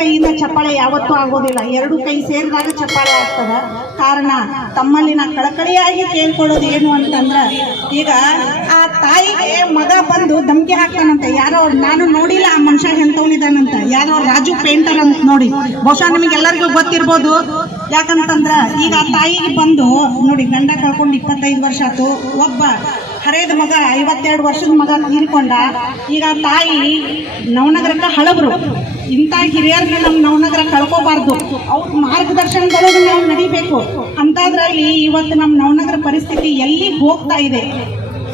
ಕೈಯಿಂದ ಚಪ್ಪಾಳೆ ಯಾವತ್ತೂ ಆಗೋದಿಲ್ಲ. ಎರಡು ಕೈ ಸೇರಿದಾಗ ಚಪ್ಪಾಳೆ ಆಗ್ತದ. ಕಾರಣ ತಮ್ಮಲ್ಲಿನ ಕಳಕಳಿಯಾಗಿ ಕೇಳ್ಕೊಳ್ಳೋದು ಏನು ಅಂತಂದ್ರ, ಈಗ ಆ ತಾಯಿಗೆ ಮಗ ಬಂದು ಧಮಕಿ ಹಾಕ್ತಾನಂತೆ. ಯಾರೋ ನಾನು ನೋಡಿಲ್ಲ ಆ ಮನುಷ್ಯ ಎಂತವನಿದಾನಂತ ಯಾರೋ ರಾಜು ಪೇಂಟರ್ ಅಂತ ನೋಡಿ. ಬಹುಶಃ ನಿಮಗೆಲ್ಲರಿಗೂ ಗೊತ್ತಿರ್ಬೋದು. ಯಾಕಂತಂದ್ರ, ಈಗ ಆ ತಾಯಿಗೆ ಬಂದು ನೋಡಿ ಗಂಡ ಕಳ್ಕೊಂಡು ಇಪ್ಪತ್ತೈದು ವರ್ಷ ಆತು ಒಬ್ಬ ಹರೇದ ಮಗ, ಐವತ್ತೆರಡು ವರ್ಷದ ಮಗ ತೀರ್ಕೊಂಡ. ಈಗ ತಾಯಿ ನವನಗರಕ್ಕೆ ಹಳಬರು. ಇಂಥ ಹಿರಿಯರನ್ನ ನಮ್ಮ ನವನಗರ ಕಳ್ಕೋಬಾರ್ದು. ಅವ್ರ ಮಾರ್ಗದರ್ಶನದೊಳಗೆ ನಾವು ನಡಿಬೇಕು. ಅಂಥದ್ರಲ್ಲಿ ಇವತ್ತು ನಮ್ಮ ನವನಗರ ಪರಿಸ್ಥಿತಿ ಎಲ್ಲಿ ಹೋಗ್ತಾ ಇದೆ?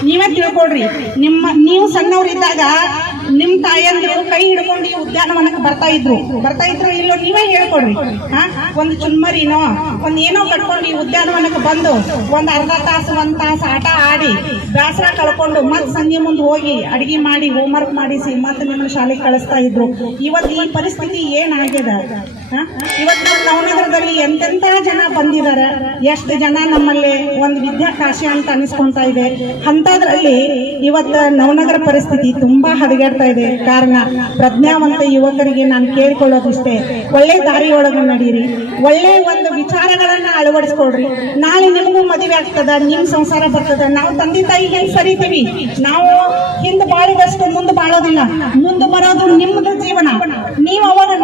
ನೀವೇ ತಿಳ್ಕೊಳ್ರಿ. ನಿಮ್ಮ, ನೀವು ಸಣ್ಣವರಿದ್ದಾಗ ನಿಮ್ಮ ತಾಯಿಯಂದ್ರೆ ಕೈ ಹಿಡ್ಕೊಂಡು ಬರ್ತಾ ಇದ್ರು. ಬರ್ತಾ ಇದ್ರು ಇಲ್ಲೋ ನೀವೇ ಹೇಳ್ಕೊಡ್ರಿ. ಹಾ? ಒಂದು ಚುನ್ಮರಿನೋ, ಒಂದ್ ಏನೋ ಕಟ್ಕೊಂಡು ಉದ್ಯಾನವನಕ್ಕೆ ಬಂದು ಒಂದ್ ಅರ್ಧ ತಾಸು, ಒಂದ್ ತಾಸು ಆಟ ಆಡಿ ಬೇಸರ ಕಳ್ಕೊಂಡು ಮತ್ ಸಂಜೆ ಮುಂದೆ ಹೋಗಿ ಅಡಿಗೆ ಮಾಡಿ ಹೋಮ್ವರ್ಕ್ ಮಾಡಿಸಿ ಮತ್ತೆ ನಿಮ್ಮ ಶಾಲೆಗೆ ಕಳಿಸ್ತಾ ಇದ್ರು. ಇವತ್ತು ಈ ಪರಿಸ್ಥಿತಿ ಏನಾಗಿದೆ? ಇವತ್ತು ನಮ್ಮ ನವನಗರದಲ್ಲಿ ಎಂತೆಂತ ಜನ ಬಂದಿದ್ದಾರೆ. ಎಷ್ಟು ಜನ ನಮ್ಮಲ್ಲಿ ಒಂದು ವಿದ್ಯಾಕಾಶಿ ಅಂತ ಅನಿಸ್ಕೊಂತಾ ಇದೆ. ಅಂತದ್ರಲ್ಲಿ ಇವತ್ತ ನವನಗರ ಪರಿಸ್ಥಿತಿ ತುಂಬಾ ಹದಗೆಡ್ತಾ ಇದೆ. ಕಾರಣ ಪ್ರಜ್ಞಾವಂತ ಯುವಕರಿಗೆ ನಾನು ಕೇಳಿಕೊಳ್ಳೋದಿಷ್ಟೇ. ಒಳ್ಳೆ ದಾರಿಯೊಳಗೆ ನಡೀರಿ. ಒಳ್ಳೆ ಒಂದು ವಿಚಾರಗಳನ್ನ ಅಳವಡಿಸ್ಕೊಡ್ರಿ ನಾಳೆ ನಿಮಗೂ ಮದುವೆ ಆಗ್ತದ ನಿಮ್ ಸಂಸಾರ ಬರ್ತದ. ನಾವು ತಂದೆ ತಾಯಿ ಹೆಂಗ್ ಸರಿತೀವಿ? ನಾವು ಹಿಂದೆ ಬಾಳಿದಷ್ಟು ಮುಂದೆ ಬಾಳೋದಿಲ್ಲ. ಮುಂದೆ ಬರೋದು ನಿಮ್ಮದು ಜೀವನ. ನೀವು ಅವಾಗ